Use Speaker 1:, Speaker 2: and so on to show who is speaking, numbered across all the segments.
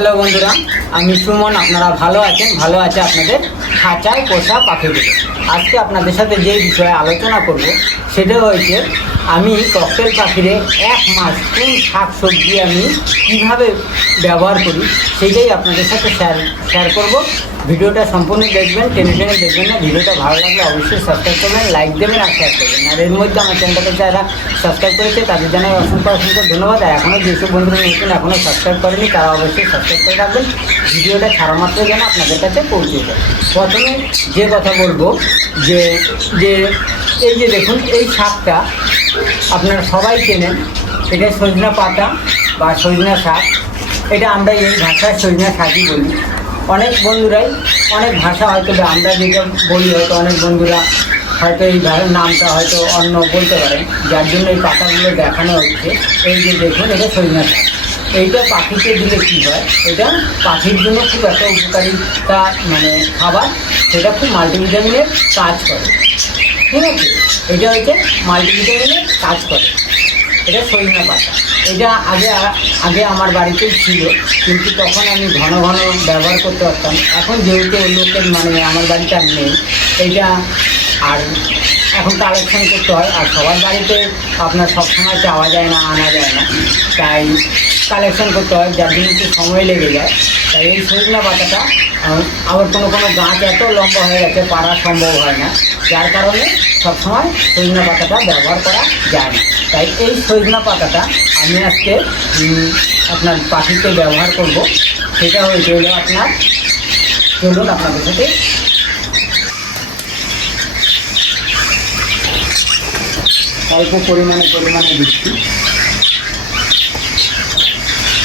Speaker 1: Hello বন্ধুরা। আমি সুমন, আপনারা ভালো আছেন, ভালো আছে আপনাদের খাঁচায় পোষা পাখিগুলো। আজকে আপনাদের সাথে যে বিষয়ে আলোচনা করব, সেটা হয়েছে আমি ককটেল পাখিরে এক মাস কোন শাক সবজি আমি কীভাবে ব্যবহার করি, সেটাই আপনাদের সাথে শেয়ার শেয়ার করব। ভিডিওটা সম্পূর্ণ দেখবেন, টেনে টেনে দেখবেন না। ভিডিওটা ভালো লাগলে অবশ্যই সাবস্ক্রাইব করবেন লাইক দেবেন আর শেয়ার করবেন। আর এর মধ্যে আমার চ্যানেলটাকে যারা সাবস্ক্রাইব করেছে, তাদের জানাই অসংখ্য অসংখ্য ধন্যবাদ। আর এখনও যেসব বন্ধুরা নতুন এখনও সাবস্ক্রাইব করেনি, তারা অবশ্যই সাবস্ক্রাইব করে রাখবেন। ভিডিওটা ছাড়া মাত্র যেন আপনাদের কাছে পৌঁছে যায়। প্রথমে যে কথা বলব, যে যে, এই যে দেখুন, এই শাকটা আপনারা সবাই চেনেন। এটা সজনা পাতা বা সজনা শাক। এটা আমরা এই ভাষায় সজনা শাকই বলি। অনেক বন্ধুরাই, অনেক ভাষা হয়তো আমরা যেটা বলি, হয়তো অনেক বন্ধুরা হয়তো এই নামটা হয়তো অন্য বলতে পারেন। যার জন্য এই পাতাগুলো দেখানো হচ্ছে। এই যে দেখুন, এটা সজনা শাক। এইটা পাখিকে দিলে কী হয়? এটা পাখির জন্য খুব একটা উপকারিতা মানে খাবার। সেটা খুব মাল্টিভিটামিনের কাজ করে। ঠিক আছে? এটা হচ্ছে মাল্টিভিটামিনের কাজ করে। এটা সজনা পাতা। এটা আগে আগে আমার বাড়িতেই ছিল, কিন্তু তখন আমি ঘন ঘন ব্যবহার করতে পারতাম। এখন যেহেতু লোকের মানে আমার বাড়িতে আর নেই, এইটা আর এখন কালেকশন করতে হয়। আর সবার বাড়িতে আপনার সবসময় চাওয়া যায় না, আনা যায় না। তাই কালেকশন করতে হয় যার জন্য একটু সময় লেগে যায়। তাই এই সজনা পাতাটা আবার কোনো কোনো গাছ এত লম্বা হয়ে গেছে, পাড়া সম্ভব হয় না। যার কারণে সবসময় সজনা পাতাটা ব্যবহার করা যায় না। তাই এই সজনা পাতাটা আমি আজকে আপনার পাখিতে ব্যবহার করব। সেটা হয়েছে হলো আপনার, চলুন আপনাদের সাথে অল্প পরিমাণে পরিমাণে দিচ্ছি।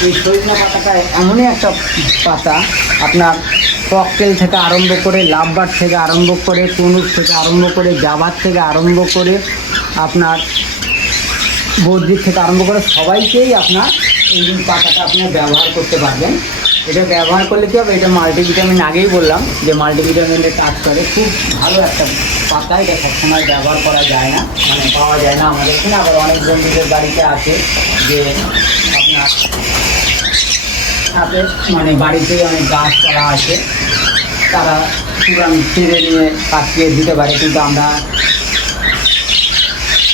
Speaker 1: এই সজনা পাতাটা এমনই একটা পাতা। আপনার ককটেল থেকে আরম্ভ করে লাভবার থেকে আরম্ভ করে তনুর থেকে আরম্ভ করে, জাবার থেকে আরম্ভ করে, আপনার বদ্রির থেকে আরম্ভ করে সবাইকেই আপনার এই পাতাটা আপনি ব্যবহার করতে পারবেন। এটা ব্যবহার করলে কী হবে? এটা মাল্টিভিটামিন আগেই বললাম যে মাল্টিভিটামিনের কাজ করে। খুব ভালো একটা পাতা, এটা সবসময় ব্যবহার করা যায় না মানে পাওয়া যায় না আমাদের। এখানে আবার অনেক বন্ধুদের বাড়িতে আছে যে আপনার সাথে মানে বাড়িতেই অনেক গাছ গাছপালা আছে। তারা পুরান ছিঁড়ে নিয়ে কাটিয়ে দিতে পারে, কিন্তু আমরা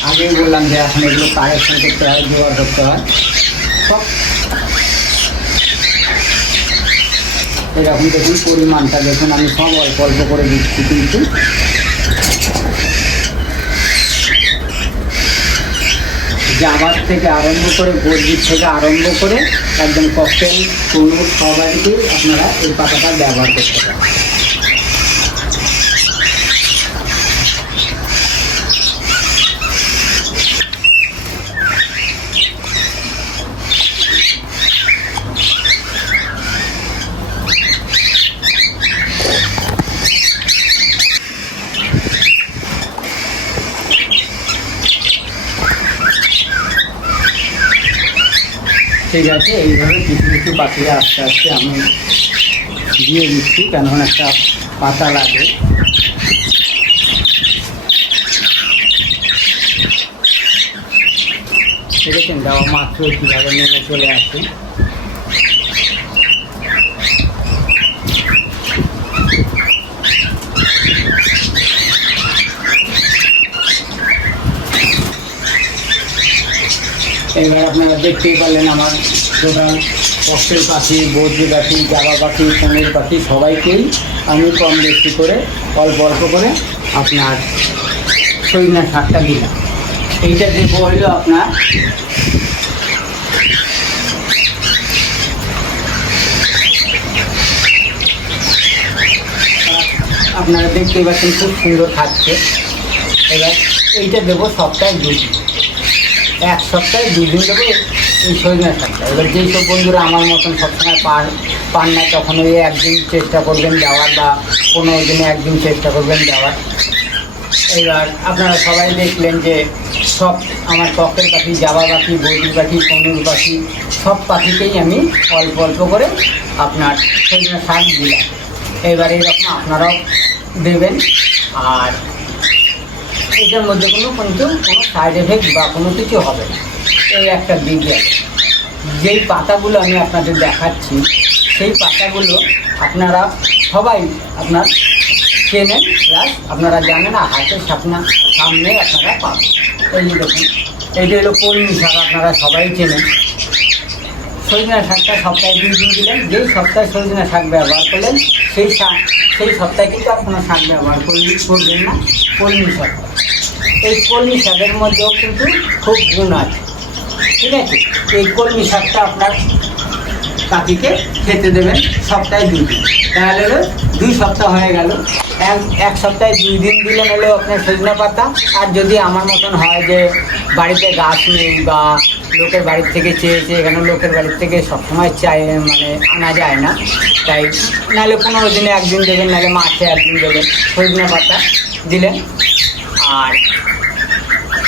Speaker 1: আগেই বললাম যে এখন এগুলো কালেকশন করতে হয়, জোগাড় করতে হয়। সব এরকম দেখুন পরিমাণটা, দেখুন আমি সব অল্প অল্প করে দিচ্ছি কিন্তু জাবার থেকে আরম্ভ করে গর্জির থেকে আরম্ভ করে একদম ককটেল কোনো সবাইকে আপনারা এই পাতাটা ব্যবহার করতে পারেন। ঠিক গেছে এইভাবে কিছু কিছু পাখিরা আস্তে আস্তে আমি দিয়ে দিচ্ছি কেন একটা পাতা লাগে। দেখেছেন, দেওয়া মাত্র কীভাবে নেমে চলে আসে। এবার আপনারা দেখতেই পারলেন আমার টোটাল কষ্টের পাখি বদ্রি পাখি, জাবা পাখি পনেরো পাখি, সবাইকেই আমি কম বেশি করে, অল্প অল্প করে আপনার সজনা শাকটা দিলাম। এইটা দেবো হইল আপনার আপনারা দেখতেই পাচ্ছেন খুব সুন্দর থাকছে। এবার এইটা দেবো সপ্তাহে দুদিন এক সপ্তাহে দুদিন দেবো এই সজনা শাকটা এবার যেই সব বন্ধুরা আমার মতন সবসময় পান পান না, তখন ওই একদিন চেষ্টা করবেন যাওয়ার বা কোনো দিনে একদিন চেষ্টা করবেন যাওয়ার এবার আপনারা সবাই দেখলেন যে সব আমার ককের পাখি, জাবা পাখি বৌদির পাখি কনুর পাখি, সব পাখিকেই আমি অল্প অল্প করে আপনার সজনা শাক দিলাম। এবার এরকম আপনারাও দেবেন। আর এটার মধ্যে কোনো কিন্তু কোনো সাইড এফেক্ট বা কোনো কিছু হবে না। এই একটা বিজ্ঞান। যেই পাতাগুলো আমি আপনাদের দেখাচ্ছি, সেই পাতাগুলো আপনারা সবাই আপনার চেনেন প্লাস আপনারা জানেন আর হাতের সামনা সামনে আপনারা পাবেন। এই দেখুন, এইটা হলো কলমি শাক আপনারা সবাই চেনেন। সজনা শাকটা সপ্তাহে দুই দিন দিলেন, যেই সপ্তাহে সজনা শাক ব্যবহার করলেন, সেই শাক, সেই সপ্তাহে কিন্তু আর কোনো শাক ব্যবহার করলি করবেন না কলমি শাক। এই কলমি শাকের মধ্যেও কিন্তু খুব গুণ আছে। ঠিক আছে? এই কলমি শাকটা আপনার পাখিকে খেতে দেবেন সপ্তাহে দুই দিন। তাহলে হলো দুই সপ্তাহ হয়ে গেল। এক এক সপ্তাহে দুই দিন দিলেন হলো আপনার সজনা পাতা। আর যদি আমার মতন হয় যে বাড়িতে গাছ নেই বা লোকের বাড়ির থেকে চেয়ে চেয়ে এখানে লোকের বাড়ির থেকে সবসময় চাই মানে আনা যায় না। তাই নাহলে পনেরো দিনে একদিন দেবেন, নাহলে মাসে একদিন দেবেন। সজনা পাতা দিলেন। আর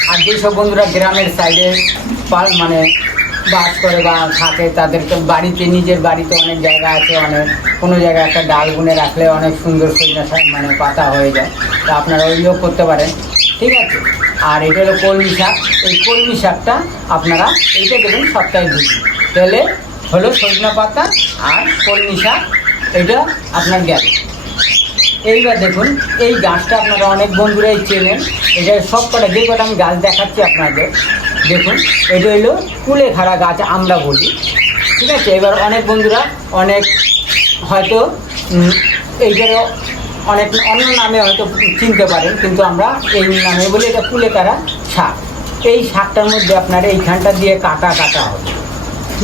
Speaker 1: আর যেসব বন্ধুরা গ্রামের সাইডে পাল মানে বাস করে বা থাকে, তাদের তো বাড়িতে, নিজের বাড়িতে অনেক জায়গা আছে, অনেক, কোনো জায়গায় একটা ডাল গুনে রাখলে অনেক সুন্দর সজনা মানে পাতা হয়ে যায়। তা আপনারা ওইগুলো করতে পারেন। ঠিক আছে? আর এটা হলো কলমি শাক। এই কলমি শাকটা আপনারা এইটা দেবেন সপ্তাহে দুদিন। তাহলে হলো সজনা পাতা আর কলমি শাক, এটা আপনার গেল এইবার দেখুন, এই গাছটা আপনারা অনেক বন্ধুরাই চেনেন। এটা সব কটা, যে কটা আমি গাছ দেখাচ্ছি আপনাদের, দেখুন, এটা হইল কুলেখাড়া গাছ আমরা বলি। ঠিক আছে? এবার অনেক বন্ধুরা অনেক হয়তো এইটারও অনেক অন্য নামে হয়তো চিনতে পারেন, কিন্তু আমরা এই নামে বলি এটা কুলেখাড়া শাক। এই শাকটার মধ্যে আপনার এইখানটা দিয়ে কাটা কাটা হবে।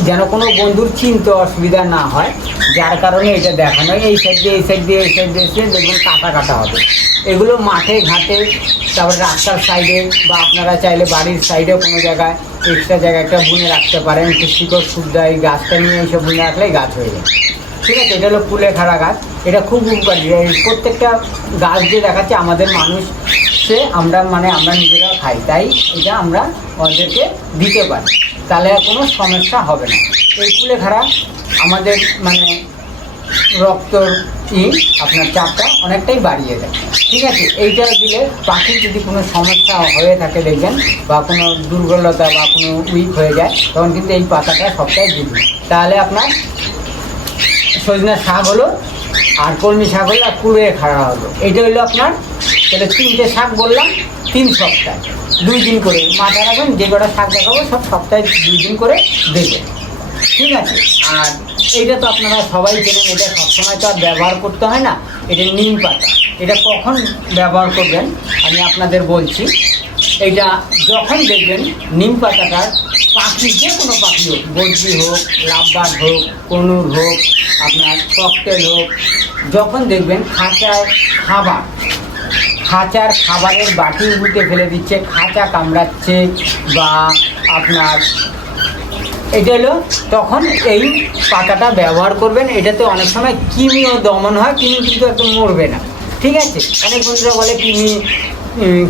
Speaker 1: যেন কোনো বন্ধুর চিনতে অসুবিধা না হয়, যার কারণে এটা দেখানো এই সাইড দিয়ে, এই সাইড দিয়ে, এই সাইড দিয়ে দেখবেন কাটা কাটা হবে। এগুলো মাঠে, ঘাটে, তারপর রাস্তার সাইডে বা আপনারা চাইলে বাড়ির সাইডে কোনো জায়গায় এক্সট্রা জায়গায় একটা বুনে রাখতে পারেন। একটু শিকড় সুদ্ধা এই গাছটা নিয়ে এসে বুনে রাখলেই গাছ হয়ে যায়। ঠিক আছে, এটা হলো কুলেখাড়া গাছ এটা খুব উপকারী। এই প্রত্যেকটা গাছ যে দেখাচ্ছে, আমাদের মানুষ সে আমরা মানে আমরা নিজেরা খাই। তাই এটা আমরা ওদেরকে দিতে পারি। তাহলে আর কোনো সমস্যা হবে না। এই কুলেখাড়া আমাদের মানে রক্তর ই, আপনার চাপটা অনেকটাই বাড়িয়ে দেয়। ঠিক আছে, এইটা দিলে পাখির যদি কোনো সমস্যা হয়ে থাকে, দেখবেন, বা কোনো দুর্বলতা বা কোনো উইক হয়ে যায়, তখন কিন্তু এই পাতাটা সবটাই দিবি। তাহলে আপনার সজনা শাক হলো আর কলমি শাক হলো আর কুড়ে খাড়া হলো। এইটা হলো আপনার, তাহলে তিনটে শাক বললাম, তিন সপ্তাহ। দুই দিন করে মাথা রাখবেন, যে কটা শাক দেখাবো সব সপ্তাহে দুই দিন করে দেবেন। ঠিক আছে? আর এইটা তো আপনারা সবাই চেনেন, এটা সবসময় তো আর ব্যবহার করতে হয় না, এটা নিম পাতা। এটা কখন ব্যবহার করবেন, আমি আপনাদের বলছি। এটা যখন দেখবেন, নিম পাতাটার পাখি, যে কোনো পাখি হোক বদ্রি হোক লাভবাদ হোক, কনুর হোক, আপনার ককটেল হোক, যখন দেখবেন খাঁচার খাবার, খাঁচার খাবারের বাটি উল্টে ফেলে দিচ্ছে, খাঁচা কামড়াচ্ছে বা আপনার এটা হলো তখন এই পাতাটা ব্যবহার করবেন। এটাতে অনেক সময় কিমিও দমন হয় কিমি কিন্তু একদম মরবে না। ঠিক আছে? অনেক বন্ধুরা বলে কিমি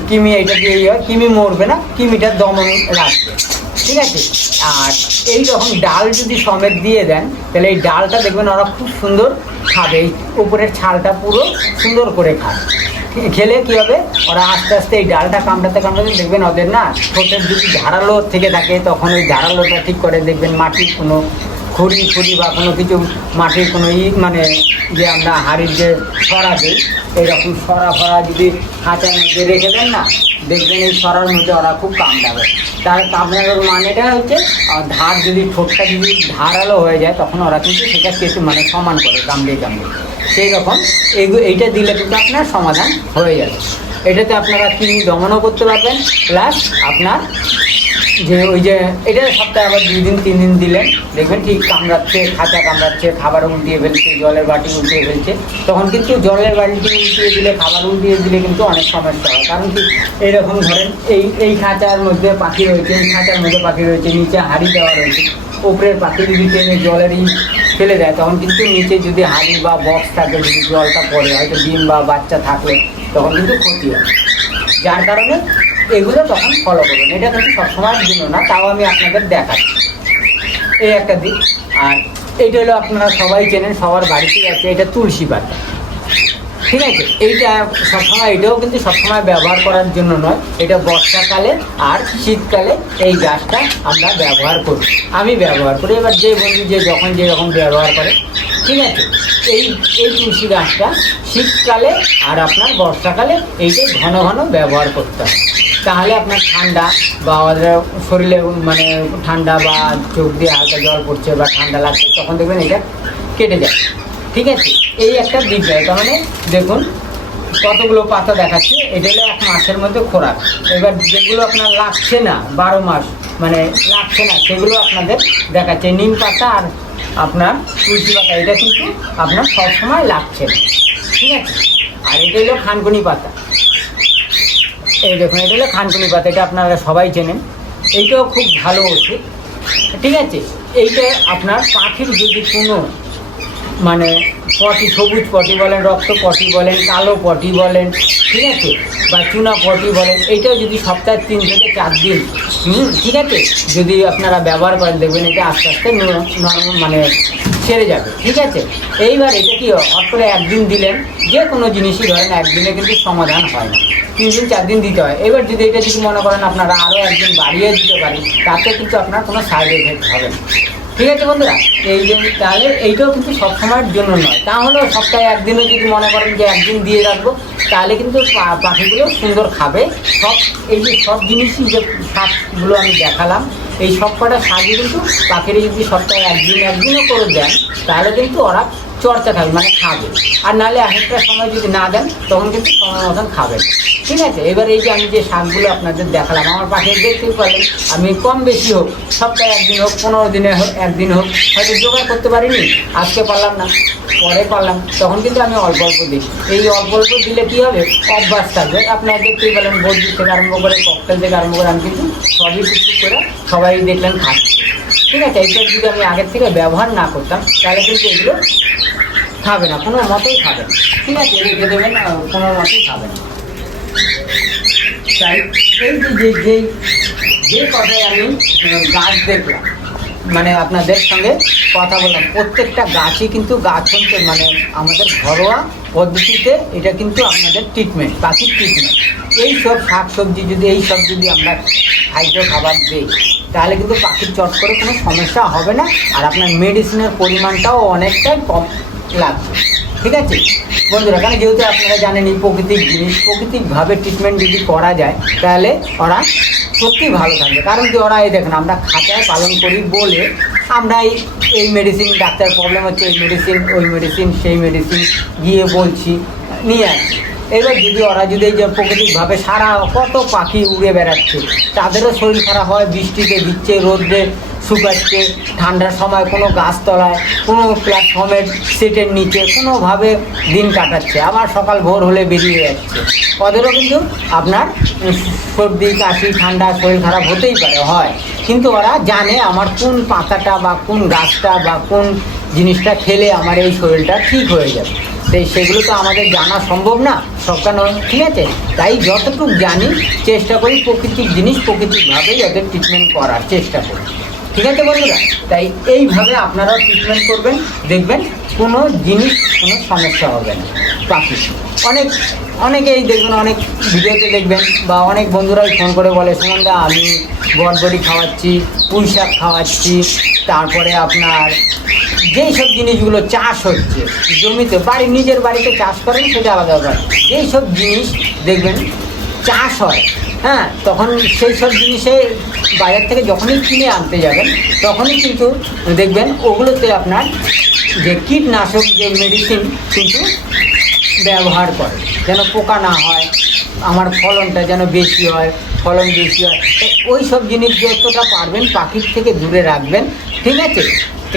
Speaker 1: কিমি এটা দিয়ে ইয়ে হয়, কিমি মরবে না কিমিটা দমন রাখবে। ঠিক আছে? আর এই রকম ডাল যদি সমেত দিয়ে দেন, তাহলে এই ডালটা দেখবেন ওরা খুব সুন্দর খাবে। এই উপরের ছালটা পুরো সুন্দর করে খাবে। খেলে কী হবে? ওরা আস্তে আস্তে এই ডালটা কামড়াতে কামড়াতে দেখবেন ওদের না ঠোঁটের যদি ধারালো থেকে থাকে, তখন ওই ধারালোটা ঠিক করে দেখবেন মাটির কোনো খড়ি খড়ি বা কোনো কিছু মাটির কোনো ই মানে যে আমরা হাড়ির যে সরা দিই এইরকম সরা ফরা যদি খাঁচার মধ্যে রেখে দেন না, দেখবেন এই সরার মধ্যে ওরা খুব কামড়াবে। তার কামড়ানোর মানেটা হচ্ছে ধার যদি ঠোঁটটা যদি ধারালো হয়ে যায়, তখন ওরা কিন্তু সেটা কেটে মানে সমান করে কামড়িয়ে কামড়িয়ে সেই রকম এইটা দিলে কিন্তু আপনার সমাধান হয়ে যাবে। এটাতে আপনারা তিনি দমনও করতে পারবেন, প্লাস আপনার যে ওই যে, এটা সপ্তাহে আবার দুই দিন, তিন দিন দিলেন। দেখবেন ঠিক কামড়াচ্ছে, খাঁচা কামড়াচ্ছে, খাবার উল্টিয়ে ফেলছে, জলের বাটি উল্টিয়ে ফেলছে। তখন কিন্তু জলের বাটি উল্টিয়ে দিলে, খাবার উল্টিয়ে দিলে কিন্তু অনেক সমস্যা হয়। কারণ কি এইরকম ধরেন, এই এই খাঁচার মধ্যে পাখি রয়েছে, এই খাঁচার মধ্যে পাখি রয়েছে, নিচে হাড়ি দেওয়া রয়েছে। উপরের পাখি যদি টেনে জলেরই ফেলে দেয়, তখন কিন্তু নিচে যদি হাড়ি বা বক্স থাকে, যদি জলটা পড়ে, হয়তো ডিম বা বাচ্চা থাকলে, তখন কিন্তু ক্ষতি হয়। যার কারণে এগুলো তখন ফলো করবেন এটা কিন্তু সবসময়ের জন্য না, তাও আমি আপনাদের দেখাচ্ছি। এই একটা দিক। আর এইটা হলো আপনারা সবাই চেনেন, সবার বাড়িতেই আছে, এটা তুলসী পাতা। ঠিক আছে? এইটা সবসময়, এটাও কিন্তু সবসময় ব্যবহার করার জন্য নয়। এটা বর্ষাকালে আর শীতকালে এই গাছটা আমরা ব্যবহার করি। আমি ব্যবহার করি। এবার যে বন্ধু যে যখন যেরকম ব্যবহার করে ঠিক আছে? এই এই তুলসী গাছটা শীতকালে আর আপনার বর্ষাকালে এইটাই ঘন ঘন ব্যবহার করতে হবে তাহলে আপনার ঠান্ডা বা শরীরে মানে ঠান্ডা বা চোখ দিয়ে হালকা জল পড়ছে বা ঠান্ডা লাগছে, তখন দেখবেন এটা কেটে যায়। ঠিক আছে? এই একটা বিদ্যায় তার মানে দেখুন, কতগুলো পাতা দেখাচ্ছে, এটা হলো এক মাসের মধ্যে খোরাক। এবার যেগুলো আপনার লাগছে না, বারো মাস মানে লাগছে না, সেগুলো আপনাদের দেখাচ্ছে। নিম পাতা আর আপনার তুলসী পাতা, এটা কিন্তু আপনার সবসময় লাগছে। ঠিক আছে? আর এটা হলো খানকুনি পাতা। এই দেখুন, এটা হলো খানকুনি পাতা, এটা আপনারা সবাই চেনেন। এইটাও খুব ভালো ওষুধ। ঠিক আছে? এইটা আপনার পাখির যদি কোনো মানে পটি, সবুজ পটি বলেন, রক্ত পটি বলেন, কালো পটি বলেন, ঠিক আছে? বা চুনা পটি বলেন, এইটাও যদি সপ্তাহে তিন থেকে চার দিন ঠিক আছে? যদি আপনারা ব্যবহার করেন, দেখবেন এটা আস্তে আস্তে নর্মাল মানে সেরে যাবে, ঠিক আছে? এইবার এটা কি? হট করে একদিন দিলেন, যে কোনো জিনিসই ধরেন, একদিনে কিন্তু সমাধান হয় না। তিন দিন, চার দিন দিতে হয়। এবার যদি এটা যদি মনে করেন, আপনারা আরও একদিন বাড়িয়ে দিতে পারেন, তাতে কিন্তু আপনার কোনো সাইড এফেক্ট হবে না। ঠিক আছে বন্ধুরা, এই যে তাহলে এইটাও কিন্তু সবসময়ের জন্য নয়। তাহলে সপ্তাহে একদিনও যদি মনে করেন যে একদিন দিয়ে রাখব, তাহলে কিন্তু পাখিগুলো সুন্দর খাবে। সব, এই যে সব জিনিসই যে শাকগুলো আমি দেখালাম, এই সব কটা শাকই কিন্তু পাখিরা যদি সপ্তাহে একদিন, একদিনও করে দেন, তাহলে কিন্তু ওরা চর্চা থাকবে মানে খাবে। আর নাহলে এক একটা সময় যদি না দেন, তখন কিন্তু সময় মতন খাবে না। ঠিক আছে? এবার এই যে আমি যে শাকগুলো আপনাদের দেখালাম, আমার পাশে দেখতেই পারলেন, আমি কম বেশি হোক, সপ্তাহে একদিন হোক, পনেরো দিনে হোক, একদিন হোক, হয়তো জোগাড় করতে পারিনি, আজকে পারলাম না, পরে পারলাম, তখন কিন্তু আমি অল্প অল্প দিই। এই অল্প অল্প দিলে কী হবে? অভ্যাস থাকবে। আপনারা দেখতেই পেলেন বদ্যুৎ থেকে আরম্ভ করে, ককটেল থেকে আরম্ভ করে, আমি কিন্তু সবই কিছু করে সবাই দেখলেন খাচ্ছে। ঠিক আছে? এইটা যদি আমি আগের থেকে ব্যবহার না করতাম, তাহলে কিন্তু এগুলো খাবে না, কোনো মতেই খাবে না। ঠিক আছে রেখে দেবেন কোনো মতেই খাবে না। তাই এই যে যে যেই যে কথায় আমি গাছ দেখলাম মানে আপনাদের সঙ্গে কথা বললাম, প্রত্যেকটা গাছই কিন্তু গাছ হচ্ছে মানে আমাদের ঘরোয়া পদ্ধতিতে এটা কিন্তু আপনাদের ট্রিটমেন্ট পাখির ট্রিটমেন্ট এই সব শাক সবজি যদি, এই সব যদি আমরা খাদ্য খাবার দিই, তাহলে কিন্তু পাখির চট করে কোনো সমস্যা হবে না, আর আপনার মেডিসিনের পরিমাণটাও অনেকটাই কম। লাগবে ঠিক আছে? বন্ধুরা, কারণ যেহেতু আপনারা জানেন এই প্রকৃতিক জিনিস, প্রকৃতিকভাবে ট্রিটমেন্ট যদি করা যায়, তাহলে ওরা সত্যি ভালো থাকবে। কারণ কি ওরা, এই দেখেন, আমরা খাঁচায় পালন করি বলে আমরা এই এই মেডিসিন ডাক্তার প্রবলেম হচ্ছে এই মেডিসিন ওই মেডিসিন সেই মেডিসিন গিয়ে বলছি, নিয়ে আসছি। এবার যদি ওরা যদি এই যে প্রকৃতিকভাবে সারা কত পাখি উড়ে বেড়াচ্ছে, তাদেরও শরীর খারাপ হয়, বৃষ্টিতে দিচ্ছে রোদ্রে শুকাচ্ছে ঠান্ডার সময় কোনো গাছতলায় কোনো প্ল্যাটফর্মের সিটের নিচে কোনোভাবে দিন কাটাচ্ছে। আবার সকাল ভোর হলে বেরিয়ে যাচ্ছে। ওদেরও কিন্তু আপনার সর্দি, কাশি, ঠান্ডা শরীর খারাপ হতেই পারে, হয়। কিন্তু ওরা জানে আমার কোন পাতাটা বা কোন গাছটা বা কোন জিনিসটা খেলে আমার এই শরীরটা ঠিক হয়ে যাবে। সেই সেগুলো তো আমাদের জানা সম্ভব না, সবটা নয়, ঠিক আছে? তাই যতটুকু জানি, চেষ্টা করি প্রকৃতিক জিনিস প্রকৃতিকভাবেই ওদের ট্রিটমেন্ট করার চেষ্টা করি। ঠিক আছে বন্ধুরা, তাই এইভাবে আপনারাও ট্রিটমেন্ট করবেন, দেখবেন কোনো জিনিস, কোনো সমস্যা হবে না। পাখি অনেক, অনেকেই দেখবেন, অনেক ভিডিওতে দেখবেন, বা অনেক বন্ধুরাই ফোন করে বলে সুমনদা আমি বটবড়ি খাওয়াচ্ছি, পুঁই শাক খাওয়াচ্ছি, তারপরে আপনার যেই সব জিনিসগুলো চাষ হচ্ছে, জমিতে, বাড়ি, নিজের বাড়িতে চাষ করেন, সেটা আলাদা ব্যাপার। যেই সব জিনিস দেখবেন চাষ হয় হ্যাঁ তখন সেই সব জিনিসে বাজার থেকে যখনই কিনে আনতে যাবেন, তখনই কিন্তু দেখবেন ওগুলোতে আপনার যে কীটনাশক, যে মেডিসিন কিন্তু ব্যবহার করে। যেন পোকা না হয়, আমার ফলনটা যেন বেশি হয়, ফলন বেশি হয়। ওই সব জিনিস যতটা পারবেন, পাখির থেকে দূরে রাখবেন, ঠিক আছে?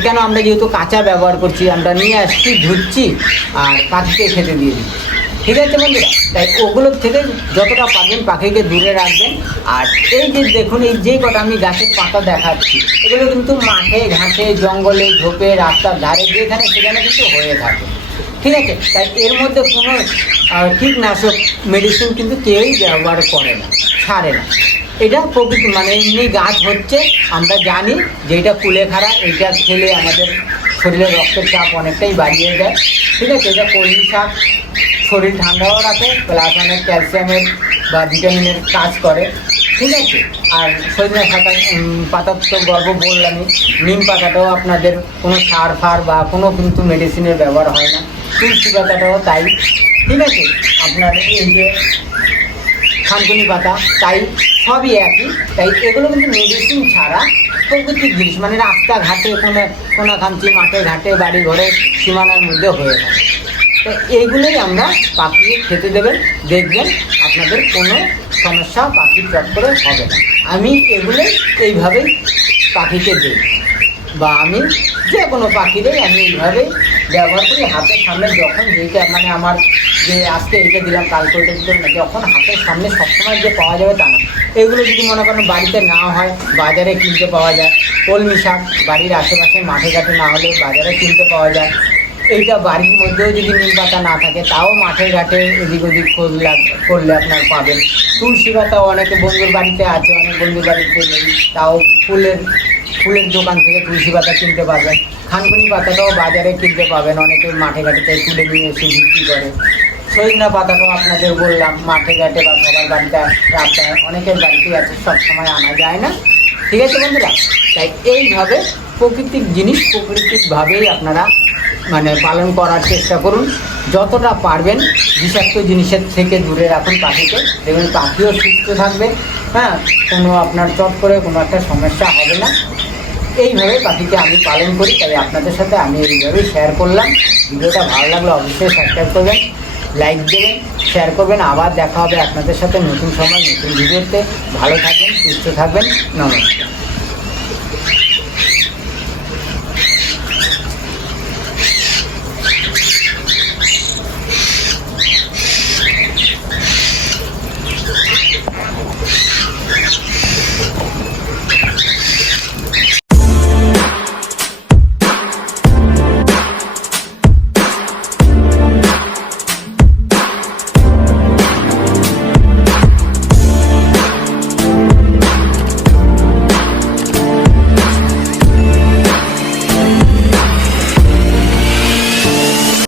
Speaker 1: কেন আমরা যেহেতু কাঁচা ব্যবহার করছি, আমরা নিয়ে আসছি, ধুচ্ছি, আর পাখিকে খেতে দিয়ে দিচ্ছি। ঠিক আছে বন্ধুরা? তাই ওগুলোর থেকে যতটা পারবেন পাখিকে দূরে রাখবেন। আর এই যে দেখুন, এই যে কটা আমি গাছের পাতা দেখাচ্ছি, এগুলো কিন্তু মাঠে, ঘাটে, জঙ্গলে, ঝোপে, রাস্তার ধারে, যেখানে সেখানে কিন্তু হয়ে থাকে। ঠিক আছে? তাই এর মধ্যে কোনো কীটনাশক মেডিসিন কিন্তু কেউই ব্যবহার করে না, ছাড়ে না। এটা প্রকৃতি মানে এমনি গাছ হচ্ছে, আমরা জানি যে এটা কুলে কুলেখাড়া এটা খেলে আমাদের শরীরে রক্তের চাপ অনেকটাই বাড়িয়ে দেয়। ঠিক আছে? এটা কলমি শাক শরীর ঠান্ডাও রাখে প্লাস অনেক ক্যালসিয়ামের বা ভিটামিনের কাজ করে, ঠিক আছে? আর সজনে পাতা পাতার তো গল্প বললামই, নিম পাতাটাও আপনাদের কোনো সার ফার বা কোনো কিন্তু মেডিসিনের ব্যবহার হয় না, তুলসী পাতাটাও তাই, ঠিক আছে? আপনার এই যে থানকুনি পাতা, তাই সবই একই, তাই এগুলো কিন্তু মেডিসিন ছাড়া প্রকৃতিক জিনিস মানে রাস্তাঘাটে কোনো কোনো খামচি মাঠে ঘাটে বাড়ি ঘরে সীমানার মধ্যে হয়ে থাকে। তো এইগুলোই আমরা পাখিকে খেতে দেবেন। দেখবেন আপনাদের কোনো সমস্যা পাখির চট করে হবে না। আমি এগুলোই এইভাবেই পাখিকে দিই। বা আমি যে কোনো পাখিরই আমি এইভাবেই ব্যবহার করি। হাতের সামনে যখন যেটা মানে আমার যে আজকে এইটা দিলাম, কালকে ওইটা দিলাম না, যখন হাতের সামনে সবসময় যে পাওয়া যাবে তা না। এগুলো যদি মনে করেন বাড়িতে না হয়, বাজারে কিনতে পাওয়া যায়। কলমি শাক বাড়ির আশেপাশে মাঠে ঘাটে না হলে বাজারে কিনতে পাওয়া যায়। এইটা বাড়ির মধ্যেও যদি নিম পাতা না থাকে, তাও মাঠে ঘাটে এদিক ওদিক করলে করলে আপনার পাবেন। তুলসী পাতাও অনেকে বন্ধুর বাড়িতে আছে, অনেক বন্ধুর বাড়িতে নেই, তাও ফুলের ফুলের দোকান থেকে তুলসী পাতা কিনতে পারবেন। খানকুনি পাতাটাও বাজারে কিনতে পাবেন, অনেকে মাঠে ঘাটে তুলে নিয়ে এসে বিক্রি করে। সজনা পাতাটাও আপনাদের বললাম, মাঠে ঘাটে বা সবার বাড়িতে রাস্তায় অনেকের বাড়িতেই আছে সবসময় আনা যায় না। ঠিক আছে বন্ধুরা? তাই এইভাবে প্রকৃতিক জিনিস প্রকৃতিকভাবেই আপনারা মানে পালন করার চেষ্টা করুন। যতটা পারবেন বিষাক্ত জিনিসের থেকে দূরে রাখুন পাখিকে। দেখবেন পাখিও সুস্থ থাকবে। হ্যাঁ কোনো আপনার চট করে কোনো একটা সমস্যা হবে না। এইভাবে পাখিকে আমি পালন করি। তাই আপনাদের সাথে আমি এইভাবেই শেয়ার করলাম। ভিডিওটা ভালো লাগলে অবশ্যই সাবস্ক্রাইব করবেন লাইক দেবেন শেয়ার করবেন। আবার দেখা হবে আপনাদের সাথে নতুন সময়, নতুন ভিডিওতে। ভালো থাকবেন, সুস্থ থাকবেন। নমস্কার।